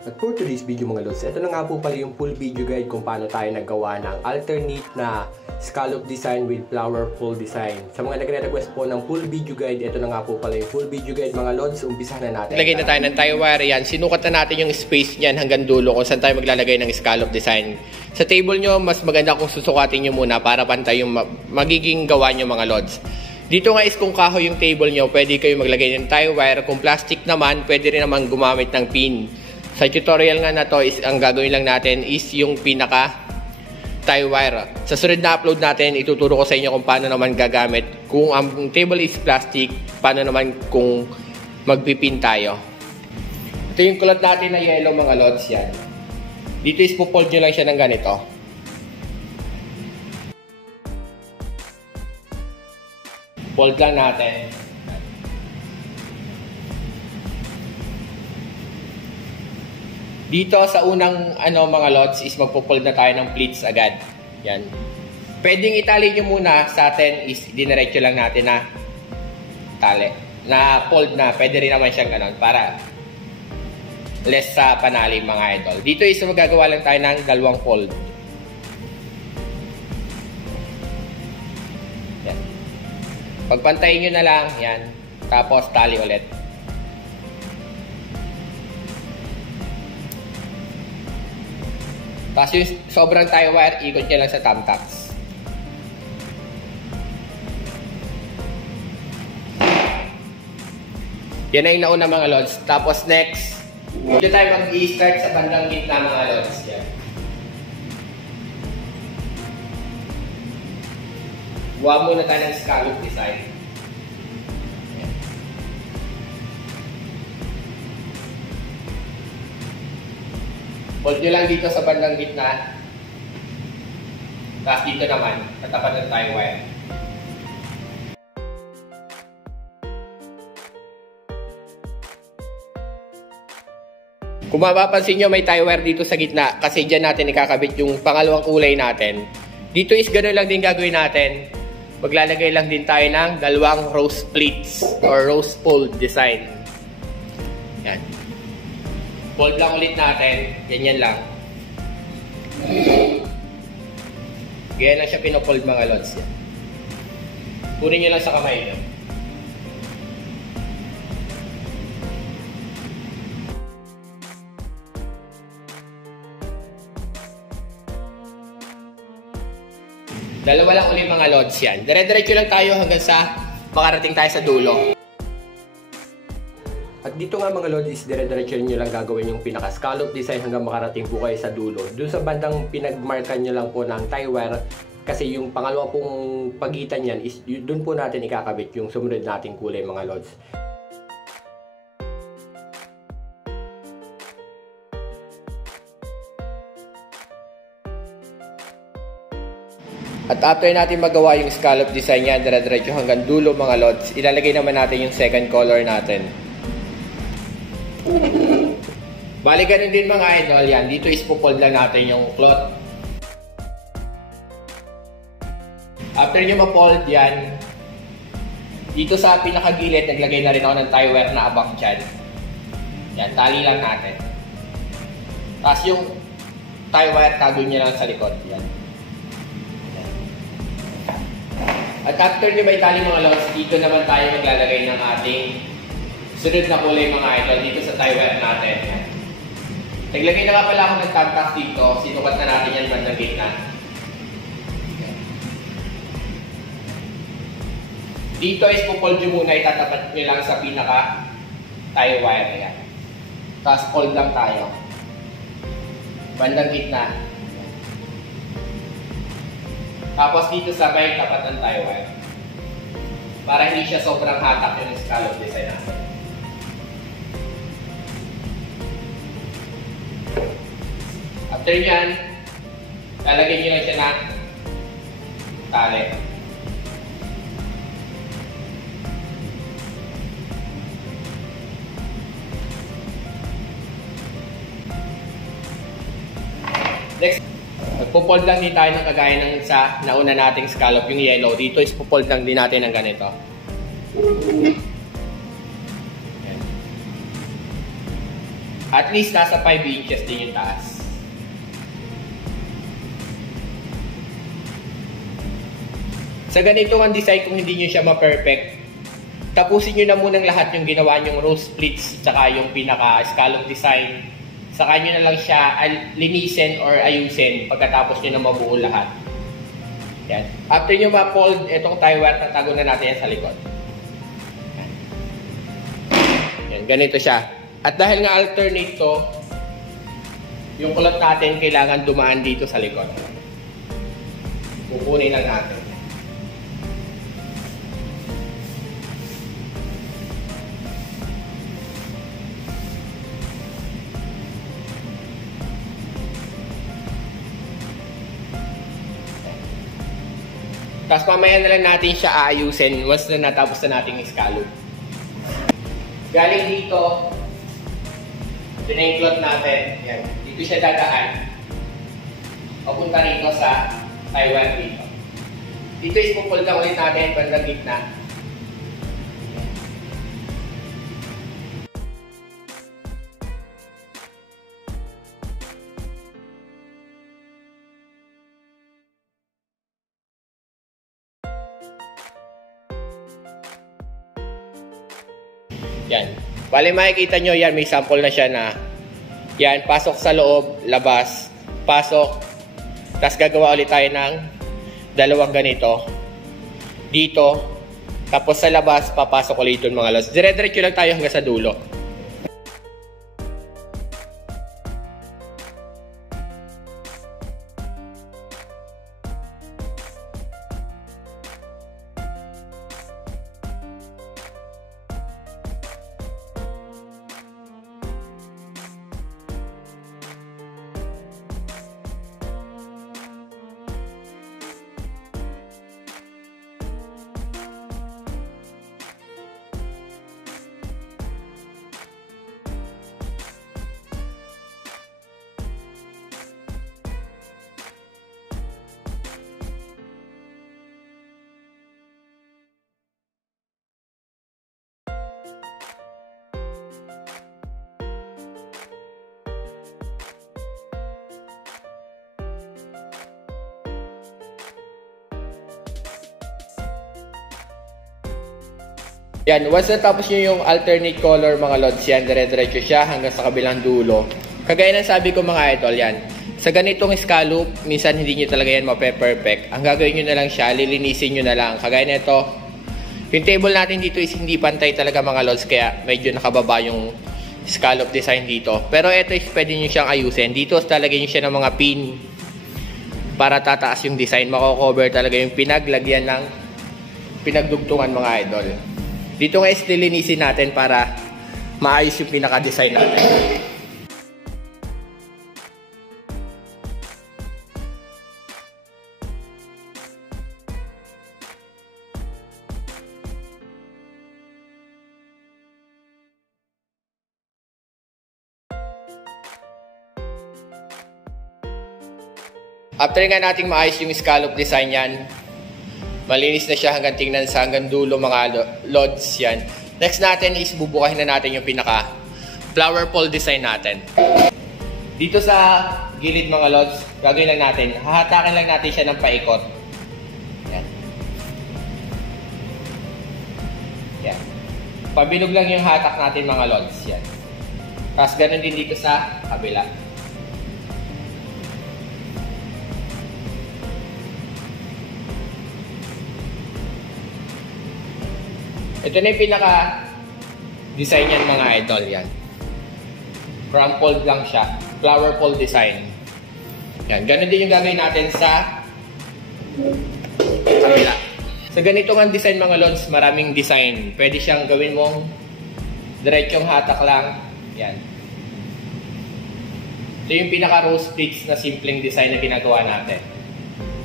At for today's video mga lods, ito na nga po pala yung full video guide kung paano tayo naggawa ng alternate na scallop design with flowerful design. Sa mga nagre-request po ng full video guide, ito na nga po pala yung full video guide mga lods. Umpisahan na natin. Lagay na tayo ng tie wire yan. Sinukat na natin yung space niyan hanggang dulo kung saan tayo maglalagay ng scallop design. Sa table nyo, mas maganda kung susukatin nyo muna para pantay yung magiging gawa nyo mga lods. Dito nga is kung kahoy yung table nyo, pwede kayo maglagay ng tie wire. Kung plastic naman, pwede rin naman gumamit ng pin. Sa tutorial nga na to, is ang gagawin lang natin is yung pinaka tie wire. Sa sunod na upload natin, ituturo ko sa inyo kung paano naman gagamit. Kung ang table is plastic, paano naman kung magpipin tayo. Ito yung kulot natin na yellow mga lods yan. Dito is pupold nyo lang siya ng ganito. Fold lang natin. Dito sa unang mga lots is magpo-fold na tayo ng pleats agad. Yan. Pwedeng itali nyo muna sa atin is diniretso lang natin na tali. Na fold na. Pwede rin naman siyang ganon para less sa panali mga idol. Dito is magagawa lang tayo ng dalawang fold. Yan. Pagpantayin nyo na lang. Yan. Tapos tali ulit. Tapos yung sobrang tie wire, ikot nyo lang sa thumbtacks. Yan na yung nauna mga lods. Tapos next, dito tayo mag-i-start sa bandang gitna mga lods. Yan. Gawa muna tayo ng scallop design. Hold nyo lang dito sa bandang gitna. Tapos dito naman, katapat ng tie wire. Kung mapapansin nyo, may tie wire dito sa gitna kasi dyan natin ikakabit yung pangalawang kulay natin. Dito is gano'n lang din gagawin natin. Maglalagay lang din tayo ng dalawang rose pleats or rose fold design. Yan. Fold lang ulit natin. Ganyan lang. Ganyan lang siya pinofold mga lods. Yan. Kunin nyo lang sa kamay nyo. Dalawa lang ulit mga lods yan. Dire-diretso lang tayo hanggang sa makarating tayo sa dulo. At dito nga mga lods is dire-diretso nyo lang gagawin yung pinaka-scallop design hanggang makarating po kayo sa dulo. Doon sa bandang pinagmarkan nyo lang po ng tie wire kasi yung pangalawa pong pagitan yan is doon po natin ikakabit yung sumunod nating kulay mga lods. At after natin magawa yung scallop design yan, dire-diretso hanggang dulo mga lods, ilalagay naman natin yung second color natin. Bali ganun din mga idol yan. Dito is pupold lang natin yung cloth. After nyo ma-fold yan, dito sa pinakagilid, naglagay na rin ako ng tie wire na abang dyan. Yan, tali lang natin. Tapos yung tie wire, tago nyo lang sa likod. Yan. At after nyo may tali mga lods, dito naman tayo maglalagay ng ating sunod na kulay mga idol dito sa tie wire natin. Naglagay na nga pala ako ng thumbtack dito. Sinukat na natin yan bandang gitna. Dito is pupold nyo muna. Itatapat nyo lang sa pinaka tie wire. Yan. Tapos fold lang tayo. Bandang gitna. Tapos dito sabay tapat ng tie wire. Para hindi siya sobrang hatak yung scallop design natin. After nyan, lalagyan nyo lang siya ng tali. Next, magpo-fold lang din tayo ng kagaya ng sa nauna nating scallop, yung yellow. Dito is po-fold lang din natin ng ganito. At least nasa 5 inches din yung taas. Sa ganito ang design, kung hindi nyo siya ma-perfect, tapusin nyo na munang lahat yung ginawa nyong row splits saka yung pinaka-scallop design. Saka nyo na lang siya linisin or ayusin pagkatapos nyo na mabuo lahat. Yan. After nyo ma-fold itong tie wire, tatago na natin yan sa likod. Yan, ganito siya. At dahil nga alternate to, yung kulot natin kailangan dumaan dito sa likod. Kukunin lang natin. Tapos mamaya na lang natin siya aayusin once na natapos na natin yung scallop. Galing dito, ito na yung cloth natin. Yan. Dito siya dadaan. Papunta rito sa Taiwan dito. Dito is pupull na ulit natin bandang gitna. Yan. Bale makikita nyo yan, may sample na siya na yan, pasok sa loob, labas, pasok, tapos gagawa ulit tayo ng dalawang ganito dito, tapos sa labas, papasok ulit dun mga lods. Dire-diretso lang tayo hanggang sa dulo. Yan, once natapos nyo yung alternate color mga lods, yan, dire-diretso siya hanggang sa kabilang dulo. Kagaya ng sabi ko mga idol, yan. Sa ganitong scallop, minsan hindi nyo talaga yan mape-perfect. Ang gagawin nyo na lang siya, lilinisin nyo na lang. Kagaya nito, yung table natin dito is hindi pantay talaga mga lods, kaya medyo nakababa yung scallop design dito. Pero ito is pwede nyo siyang ayusin. Dito talagyan nyo siya ng mga pin para tataas yung design. Mako-cover talaga yung pinaglagyan ng pinagdugtungan mga idol. Dito nga is lilinisin natin para maayos yung pinaka-design natin. After nga nating maayos yung scallop design yan, malinis na siya hanggang tingnan sa hanggang dulo mga lods yan. Next natin is bubukahin na natin yung pinaka flower pole design natin. Dito sa gilid mga lods, gagawin lang natin, hahatakin lang natin siya ng paikot. Yan. Yan. Pabilog lang yung hatak natin mga lods. Yan. Tapos ganun din dito sa kabila. Ito na yung pinaka-design yan mga idol yan. Crumpled lang siya. Flower pole design. Yan. Ganun din yung gagawin natin sa kabila. Sa ganito nga design mga lods, maraming design. Pwede siyang gawin mong diretsong hatak lang. Yan. Ito yung pinaka-row splits na simpleng design na ginagawa natin.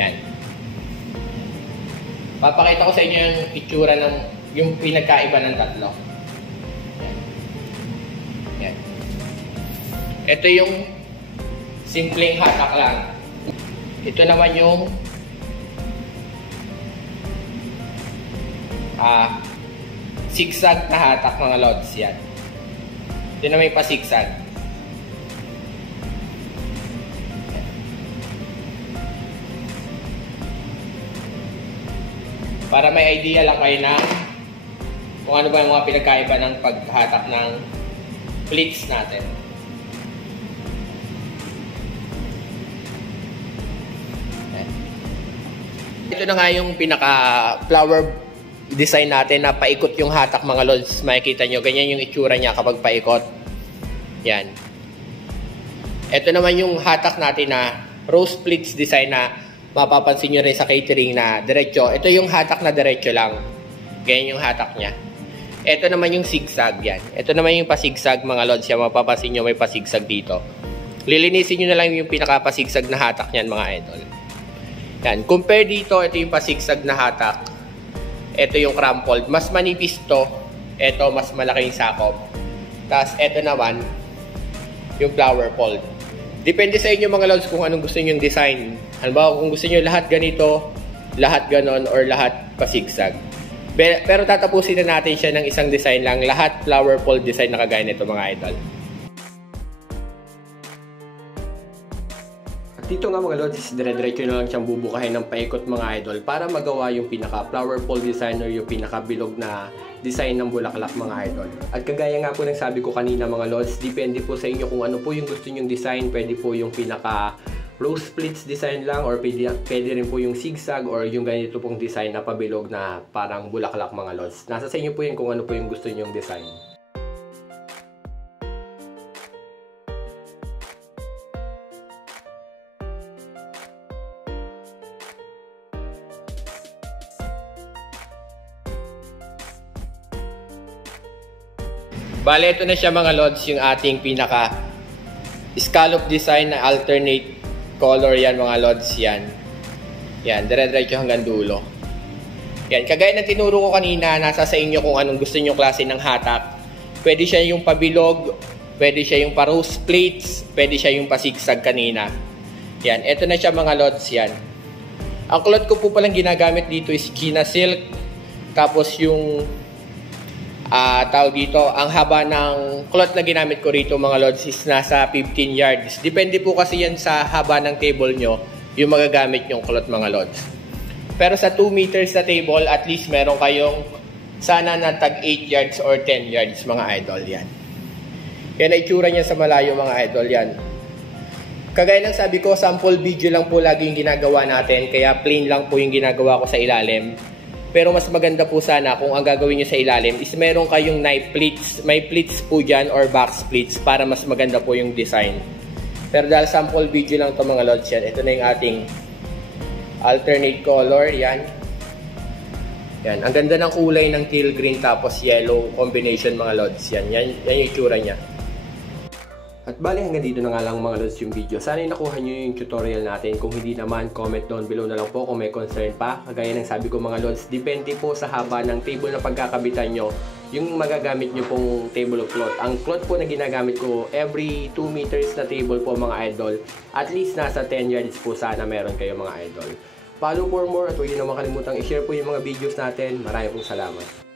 Yan. Papakita ko sa inyo yung itsura ng yung pinagkaiba ng tatlo. Yan. Yan. Ito yung simpleng hatak lang. Ito naman yung zigzag na hatak mga lods. Yan. Ito naman yung pa-zigzag. Para may idea lang kayo na kung ano ba yung mga pinagkaiba ng paghatak ng pleats natin. Ito na nga yung pinaka flower design natin na paikot yung hatak mga lods. Makikita nyo, ganyan yung itsura niya kapag paikot. Yan. Ito naman yung hatak natin na rose pleats design na mapapansin nyo rin sa catering na diretso. Ito yung hatak na diretso lang. Ganyan yung hatak niya. Ito naman yung zigzag yan. Ito naman yung pasigsag mga lods. Yan, mapapansin nyo may pasigsag dito. Lilinisin nyo na lang yung pinaka-pasigsag na hatak niyan mga idol. Yan. Compare dito, ito yung pasigsag na hatak. Ito yung crumpled. Mas manipis to. Ito, mas malaking sakop. Tapos, ito naman, yung flower fold. Depende sa inyo mga lods kung anong gusto nyo yung design. Halimbawa, kung gusto nyo lahat ganito, lahat ganon, or lahat pasigsag. Pero tatapusin na natin siya ng isang design lang. Lahat flower fold design na kagaya nito mga idol. Dito nga mga lods, dire-diretso na lang siyang bubukahin ng paikot mga idol para magawa yung pinaka flower fold design or yung pinaka bilog na design ng bulaklak mga idol. At kagaya nga po ng sabi ko kanina mga lods, depende po sa inyo kung ano po yung gusto nyong design. Pwede po yung pinaka rose splits design lang or pwede rin po yung zigzag or yung ganito pong design na pabilog na parang bulaklak mga lods. Nasa sa inyo po yun kung ano po yung gusto nyong design. Bale, ito na siya mga lods, yung ating pinaka scallop design na alternate color yan mga lods yan. Yan, dire-diretso hanggang dulo. Yan, kagaya ng tinuro ko kanina, nasa sa inyo kung anong gusto nyo klase ng hatak. Pwede siya yung pabilog, pwede siya yung pa-rose plates, pwede siya yung pasigsag kanina. Yan, ito na siya mga lods yan. Ang cloth ko po palang ginagamit dito is China silk. Tapos yung tawag dito, ang haba ng cloth na ginamit ko rito mga lods is nasa 15 yards. Depende po kasi yan sa haba ng table nyo, yung magagamit yung cloth mga lods. Pero sa 2 meters na table, at least meron kayong sana na tag 8 yards or 10 yards mga idol yan. Yan ang itsura niya sa malayo mga idol yan. Kagaya ng sabi ko, sample video lang po lagi yung ginagawa natin, kaya plain lang po yung ginagawa ko sa ilalim. Pero mas maganda po sana kung ang gagawin nyo sa ilalim is meron kayong knife pleats. May pleats po dyan or box pleats para mas maganda po yung design. Pero dahil sample video lang to mga lods yan, ito na yung ating alternate color. Yan. Yan. Ang ganda ng kulay ng teal green tapos yellow combination mga lods. Yan. Yan yung itsura niya. At bali hanggang dito na nga lang mga lods yung video. Sana nakuha nyo yung tutorial natin. Kung hindi naman, comment down below na lang po kung may concern pa. Kagaya ng sabi ko mga lods, depende po sa haba ng table na pagkakabitan nyo yung magagamit nyo pong table cloth. Ang cloth po na ginagamit ko, every 2 meters na table po mga idol, at least nasa 10 yards po sana meron kayo mga idol. Follow for more at huwag nyo naman kalimutang i-share po yung mga videos natin. Maraming pong salamat.